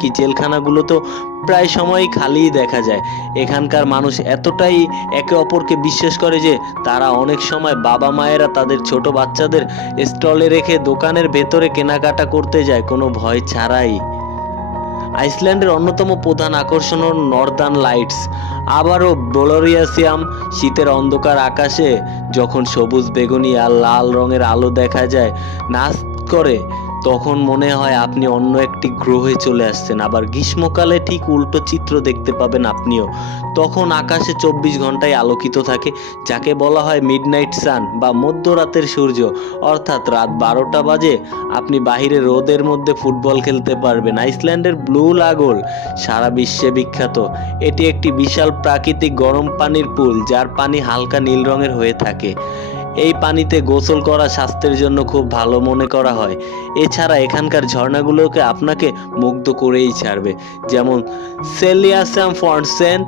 কি জেলখানাগুলো তো প্রায় সময়ই খালিই দেখা যায়। এখানকার মানুষ এতটাই একে অপরকে বিশ্বাস করে যে তারা অনেক সময় বাবা মায়েরা তাদের ছোট বাচ্চাদের স্টলে রেখে দোকানের ভেতরে কেনাকাটা করতে যায় কোনো ভয় ছাড়াই। আইসল্যান্ডের অন্যতম প্রধান আকর্ষণ হল নর্দার্ন লাইটস। আবারও ব্লোরিয়াসিয়াম। শীতের অন্ধকার আকাশে যখন সবুজ বেগুনি আর লাল রঙের আলো দেখা যায় নাচ করে, তখন মনে হয় আপনি অন্য একটি গ্রহে চলে আসছেন। আবার গ্রীষ্মকালে ঠিক উল্টো চিত্র দেখতে পাবেন আপনিও। তখন আকাশে 24 ঘন্টায় আলোকিত থাকে, যাকে বলা হয় মিডনাইট সান বা মধ্যরাতের সূর্য। অর্থাৎ রাত 12টা বাজে আপনি বাহিরে রোদের মধ্যে ফুটবল খেলতে পারবেন। আইসল্যান্ডের ব্লু লাগোন সারা বিশ্বে বিখ্যাত। এটি একটি বিশাল প্রাকৃতিক গরম পানির পুল, যার পানি হালকা নীল রঙের হয়ে থাকে। এই পানিতে গোসল করা স্বাস্থ্যের জন্য খুব ভালো মনে করা হয়। এছাড়া এখানকার ঝর্ণাগুলোকে আপনাকে মুগ্ধ করেই ছাড়বে, যেমন সেলিয়াসাম ফন্সেন।